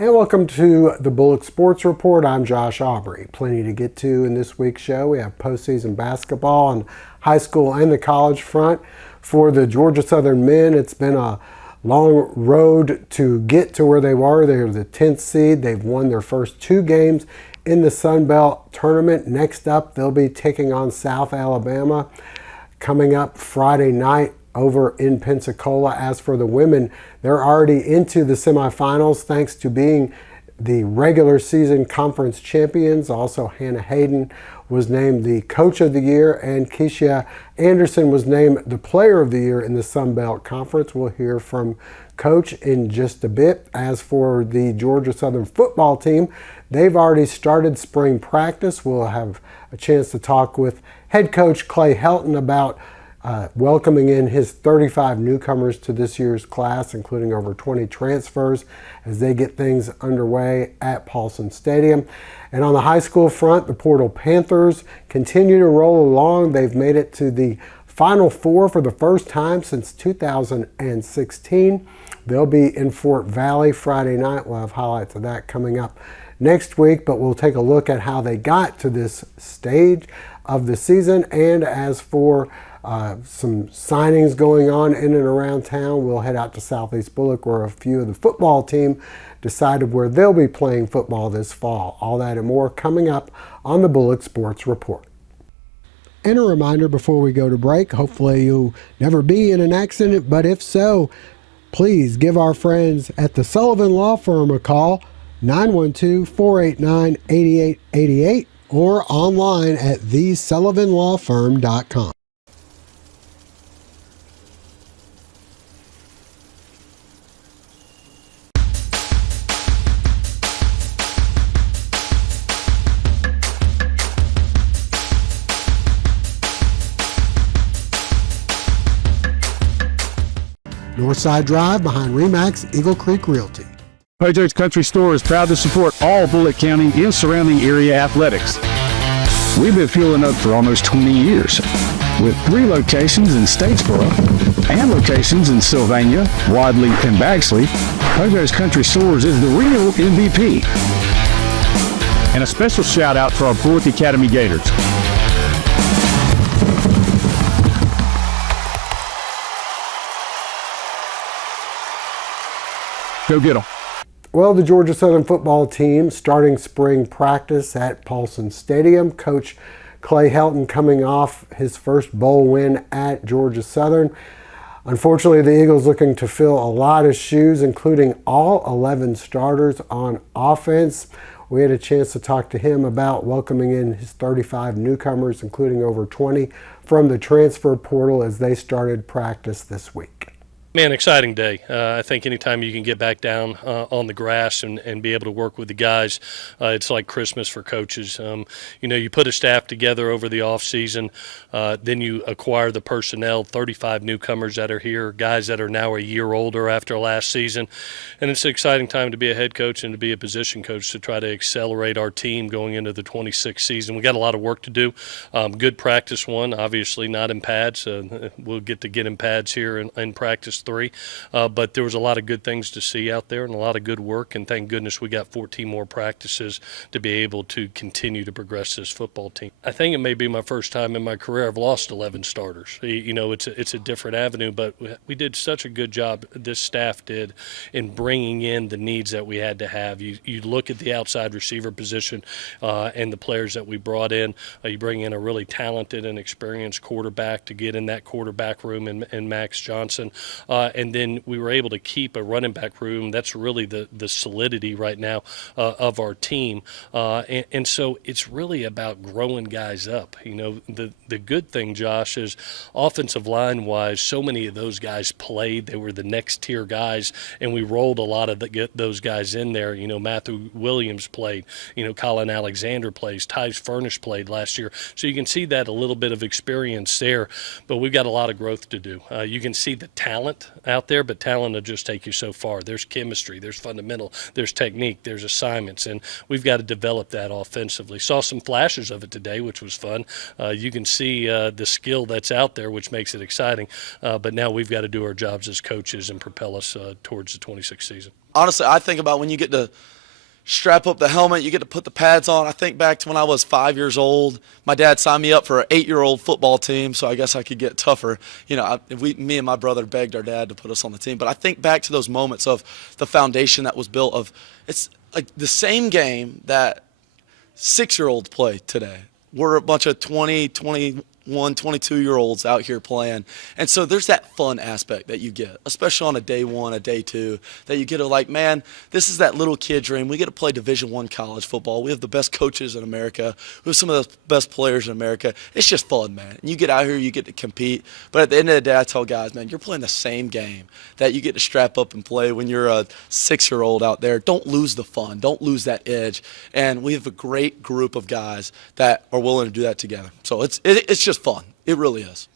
And welcome to the Bulloch Sports Report. I'm Josh Aubrey. Plenty to get to in this week's show. We have postseason basketball on high school and the college front. For the Georgia Southern men, it's been a long road to get to where they were. They're the 10th seed. They've won their first 2 games in the Sun Belt tournament. Next up, they'll be taking on South Alabama coming up Friday night over in Pensacola. As for the women, they're already into the semifinals thanks to being the regular season conference champions. Also, Hana Haden was named the Coach of the Year, and Keisha Anderson was named the Player of the Year in the Sun Belt Conference. We'll hear from Coach in just a bit. As for the Georgia Southern football team, they've already started spring practice. We'll have a chance to talk with head coach Clay Helton about welcoming in his 35 newcomers to this year's class, including over 20 transfers as they get things underway at Paulson Stadium. And on the high school front, the Portal Panthers continue to roll along. They've made it to the Final Four for the first time since 2016. They'll be in Fort Valley Friday night. We'll have highlights of that coming up next week, but we'll take a look at how they got to this stage of the season. And as for some signings going on in and around town, we'll head out to Southeast Bulloch, where a few of the football team decided where they'll be playing football this fall. All that and more coming up on the Bulloch Sports Report. And a reminder before we go to break, hopefully you'll never be in an accident, but if so, please give our friends at the Sullivan Law Firm a call, 912-489-8888, or online at thesullivanlawfirm.com. Northside Drive behind Remax Eagle Creek Realty. Pojo's Country Store is proud to support all Bulloch County and surrounding area athletics. We've been fueling up for almost 20 years, with 3 locations in Statesboro and locations in Sylvania, Wadley, and Bagsley. Pojo's Country Stores is the real MVP. And a special shout out for our Bulloch Academy Gators. Go get them. Well, the Georgia Southern football team starting spring practice at Paulson Stadium. Coach Clay Helton coming off his first bowl win at Georgia Southern. Unfortunately, the Eagles looking to fill a lot of shoes, including all 11 starters on offense. We had a chance to talk to him about welcoming in his 35 newcomers, including over 20 from the transfer portal as they started practice this week. Man, exciting day. I think anytime you can get back down on the grass and be able to work with the guys, it's like Christmas for coaches. You put a staff together over the off season, then you acquire the personnel, 35 newcomers that are here, guys that are now a year older after last season. And it's an exciting time to be a head coach and to be a position coach to try to accelerate our team going into the 26th season. We got a lot of work to do. Good practice one, obviously not in pads. We'll get in pads here in practice 3, but there was a lot of good things to see out there and a lot of good work, and thank goodness we got 14 more practices to be able to continue to progress this football team. I think it may be my first time in my career I've lost 11 starters. It's a different avenue, but we did such a good job, this staff did, in bringing in the needs that we had to have. You look at the outside receiver position and the players that we brought in. You bring in a really talented and experienced quarterback to get in that quarterback room in Max Johnson. And then we were able to keep a running back room. That's really the solidity right now of our team. And so it's really about growing guys up. The good thing, Josh, is offensive line-wise, so many of those guys played. They were the next tier guys, and we rolled a lot of those guys in there. Matthew Williams played. Colin Alexander plays. Tyus Furnish played last year. So you can see that a little bit of experience there, but we've got a lot of growth to do. You can see the talent talent out there, but talent will just take you so far. There's chemistry, there's fundamental, there's technique, there's assignments, and we've got to develop that offensively. Saw some flashes of it today, which was fun. You can see the skill that's out there, which makes it exciting, but now we've got to do our jobs as coaches and propel us towards the 26th season. Honestly, I think about when you get to strap up the helmet, you get to put the pads on. I think back to when I was 5 years old. My dad signed me up for an 8-year-old football team, so I guess I could get tougher. You know, me and my brother begged our dad to put us on the team. But I think back to those moments of the foundation that was built of, it's like the same game that 6-year-olds play today. We're a bunch of 20, 21, 22-year-olds out here playing. And so there's that fun aspect that you get, especially on a day one, a day two, that you get to like, man, this is that little kid dream. We get to play Division I college football. We have the best coaches in America. We have some of the best players in America. It's just fun, man. And you get out here, you get to compete. But at the end of the day, I tell guys, man, you're playing the same game that you get to strap up and play when you're a 6-year-old out there. Don't lose the fun. Don't lose that edge. And we have a great group of guys that are willing to do that together. So it's just fun. It really is.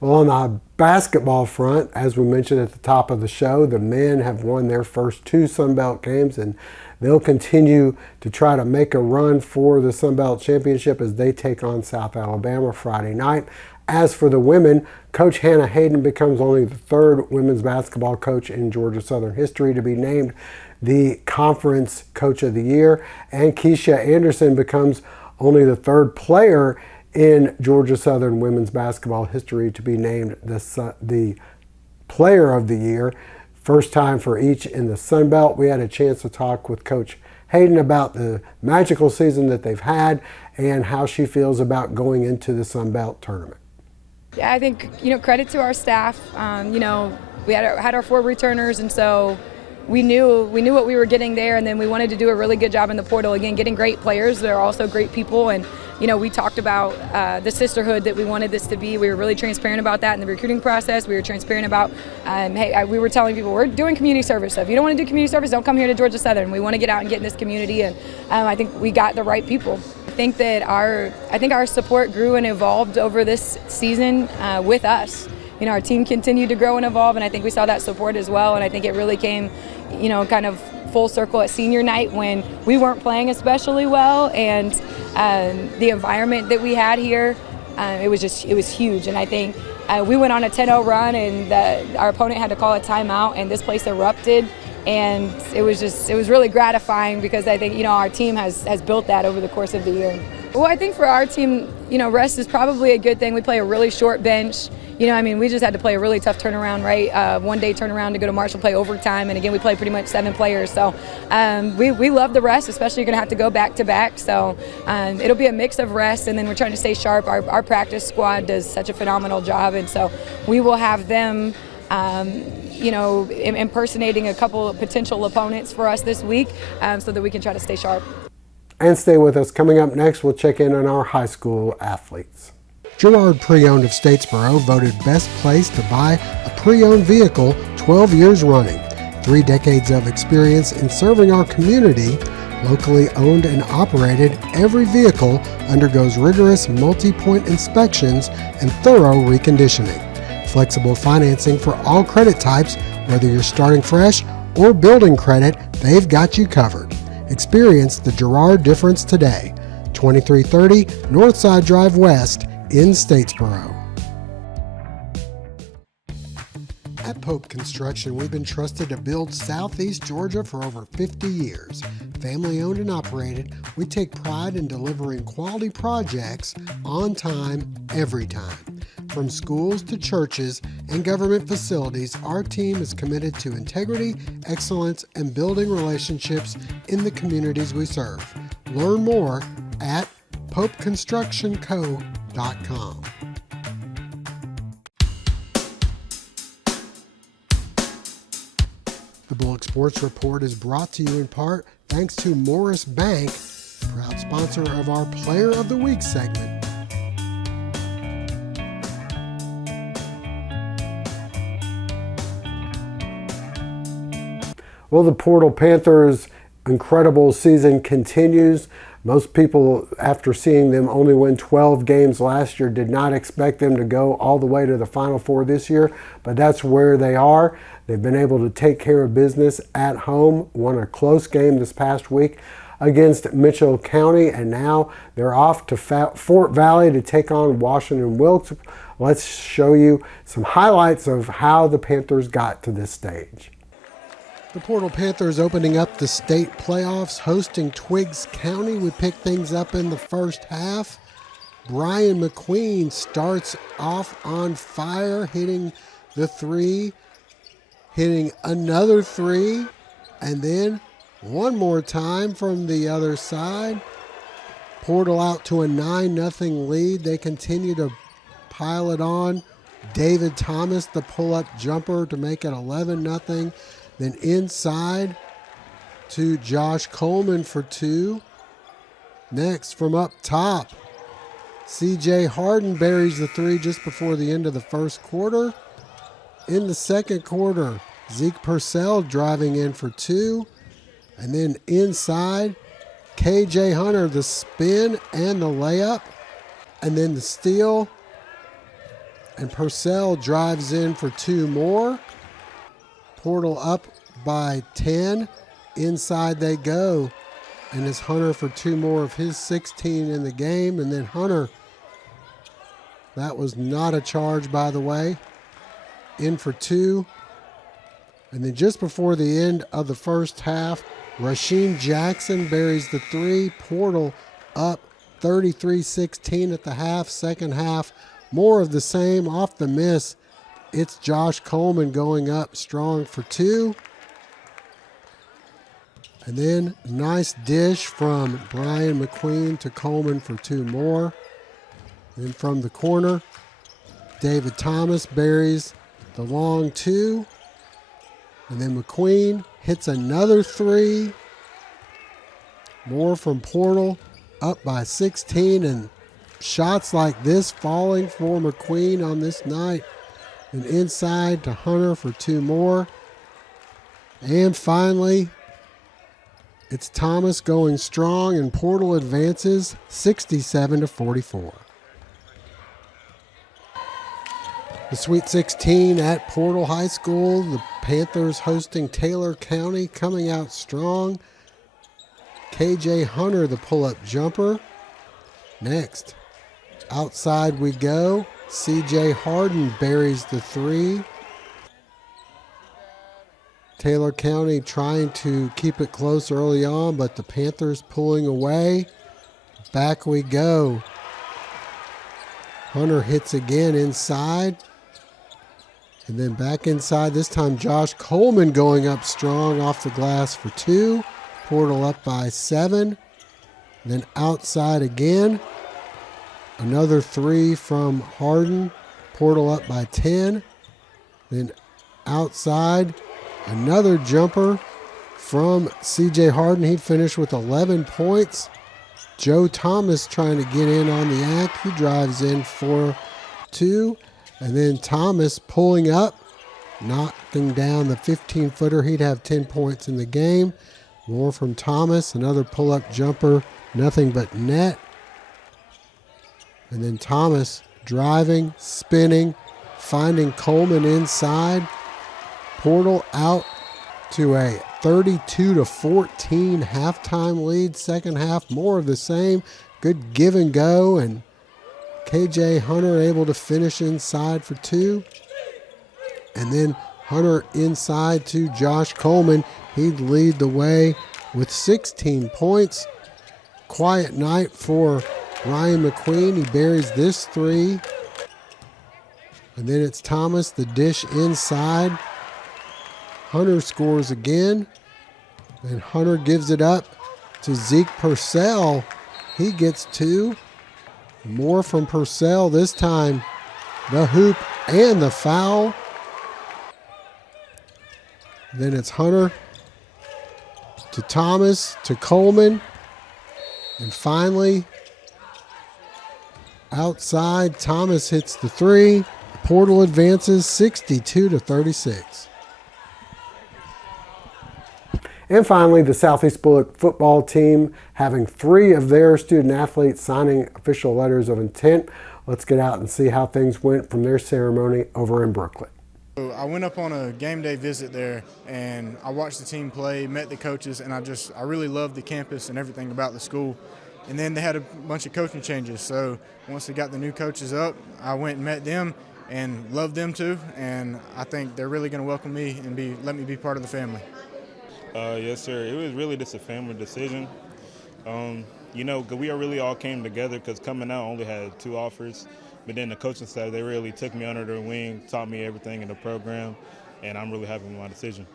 Well, on the basketball front, as we mentioned at the top of the show, the men have won their first 2 Sun Belt games, and they'll continue to try to make a run for the Sun Belt Championship as they take on South Alabama Friday night. As for the women, Coach Hana Haden becomes only the 3rd women's basketball coach in Georgia Southern history to be named the Conference Coach of the Year, and Keisha Anderson becomes only the 3rd player in Georgia Southern women's basketball history to be named the Player of the Year. First time for each in the Sun Belt. We had a chance to talk with Coach Haden about the magical season that they've had and how she feels about going into the Sun Belt tournament. Yeah, I think, credit to our staff. We had our 4 returners, and so we knew what we were getting there, and then we wanted to do a really good job in the portal. Again, getting great players. They're also great people, and we talked about the sisterhood that we wanted this to be. We were really transparent about that in the recruiting process. We were transparent about, we were telling people we're doing community service. So if you don't want to do community service, don't come here to Georgia Southern. We want to get out and get in this community, and I think we got the right people. I think that our support grew and evolved over this season with us. Our team continued to grow and evolve, and I think we saw that support as well. And I think it really came, kind of full circle at senior night when we weren't playing especially well, and the environment that we had here, it was huge. And I think we went on a 10-0 run, and our opponent had to call a timeout, and this place erupted. And it was really gratifying because I think, our team has built that over the course of the year. Well, I think for our team, rest is probably a good thing. We play a really short bench. We just had to play a really tough turnaround, right? One-day turnaround to go to Marshall, play overtime, and again, we play pretty much 7 players. So we love the rest, especially you're going to have to go back-to-back. So it'll be a mix of rest, and then we're trying to stay sharp. Our practice squad does such a phenomenal job, and so we will have them impersonating a couple of potential opponents for us this week so that we can try to stay sharp. And stay with us. Coming up next, we'll check in on our high school athletes. Gerard Pre-Owned of Statesboro voted best place to buy a pre-owned vehicle 12 years running. 3 decades of experience in serving our community. Locally owned and operated, every vehicle undergoes rigorous multi-point inspections and thorough reconditioning. Flexible financing for all credit types, whether you're starting fresh or building credit, they've got you covered. Experience the Gerard difference today. 2330 Northside Drive West in Statesboro. At Pope Construction, we've been trusted to build Southeast Georgia for over 50 years. Family owned and operated, we take pride in delivering quality projects on time, every time. From schools to churches and government facilities, our team is committed to integrity, excellence, and building relationships in the communities we serve. Learn more at popeconstructionco.com. The Bulloch Sports Report is brought to you in part thanks to Morris Bank, proud sponsor of our Player of the Week segment. Well, the Portal Panthers' incredible season continues. Most people, after seeing them only win 12 games last year, did not expect them to go all the way to the Final Four this year, but that's where they are. They've been able to take care of business at home, won a close game this past week against Mitchell County, and now they're off to Fort Valley to take on Washington Wilkes. Let's show you some highlights of how the Panthers got to this stage. The Portal Panthers opening up the state playoffs, hosting Twiggs County. We pick things up in the first half. Brian McQueen starts off on fire, hitting the three, hitting another three, and then one more time from the other side. Portal out to a 9-0 lead. They continue to pile it on. David Thomas, the pull-up jumper to make it 11-0. Then inside to Josh Coleman for two. Next from up top, CJ Harden buries the three just before the end of the first quarter. In the second quarter, Zeke Purcell driving in for two. And then inside, KJ Hunter, the spin and the layup. And then the steal. And Purcell drives in for two more. Portal up by 10. Inside they go. And it's Hunter for two more of his 16 in the game. And then Hunter, that was not a charge, by the way, in for two. And then just before the end of the first half, Rasheem Jackson buries the three. Portal up 33-16 at the half. Second half, more of the same off the miss. It's Josh Coleman going up strong for two. And then nice dish from Brian McQueen to Coleman for two more. Then from the corner, David Thomas buries the long two. And then McQueen hits another three. More from Portal, up by 16. And shots like this falling for McQueen on this night. And inside to Hunter for two more. And finally, it's Thomas going strong, and Portal advances 67-44. The Sweet 16 at Portal High School. The Panthers hosting Taylor County, coming out strong. KJ Hunter, the pull-up jumper. Next, outside we go. CJ Harden buries the three. Taylor County trying to keep it close early on, but the Panthers pulling away. Back we go. Hunter hits again inside. And then back inside, this time Josh Coleman going up strong off the glass for two. Portal up by 7. Then outside again. Another three from Harden. Portal up by 10. Then outside, another jumper from C.J. Harden. He finished with 11 points. Joe Thomas trying to get in on the act. He drives in for two. And then Thomas pulling up, knocking down the 15-footer. He'd have 10 points in the game. More from Thomas. Another pull-up jumper. Nothing but net. And then Thomas driving, spinning, finding Coleman inside. Portal out to a 32-14 halftime lead. Second half, more of the same. Good give and go, and KJ Hunter able to finish inside for two. And then Hunter inside to Josh Coleman. He'd lead the way with 16 points. Quiet night for Ryan McQueen. He buries this three. And then it's Thomas, the dish inside. Hunter scores again. And Hunter gives it up to Zeke Purcell. He gets two. More from Purcell, this time the hoop and the foul. Then it's Hunter to Thomas to Coleman. And finally, outside, Thomas hits the three. Portal advances 62-36. And finally, the Southeast Bulloch football team having 3 of their student athletes signing official letters of intent. Let's get out and see how things went from their ceremony over in Brooklyn. I went up on a game day visit there, and I watched the team play, met the coaches, and I really loved the campus and everything about the school. And then they had a bunch of coaching changes, so once they got the new coaches up, I went and met them and loved them too, and I think they're really going to welcome me and let me be part of the family. Yes, sir. It was really just a family decision. You know, we really all came together because coming out I only had 2 offers. But then the coaching staff, they really took me under their wing, taught me everything in the program, and I'm really happy with my decision.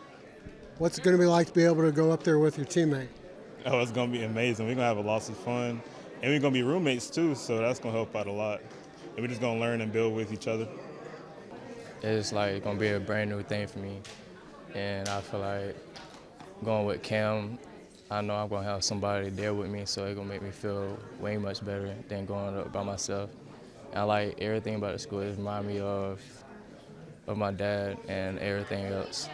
What's it going to be like to be able to go up there with your teammate? Oh, it's going to be amazing. We're going to have a lots of fun. And we're going to be roommates too, so that's going to help out a lot. And we're just going to learn and build with each other. It's like going to be a brand new thing for me. And I feel like going with Cam, I know I'm going to have somebody there with me, so it's going to make me feel way much better than going up by myself. I like everything about the school. It reminds me of my dad and everything else.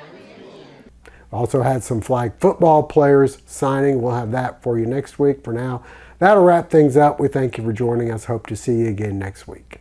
Also had some flag football players signing. We'll have that for you next week. For now, that'll wrap things up. We thank you for joining us. Hope to see you again next week.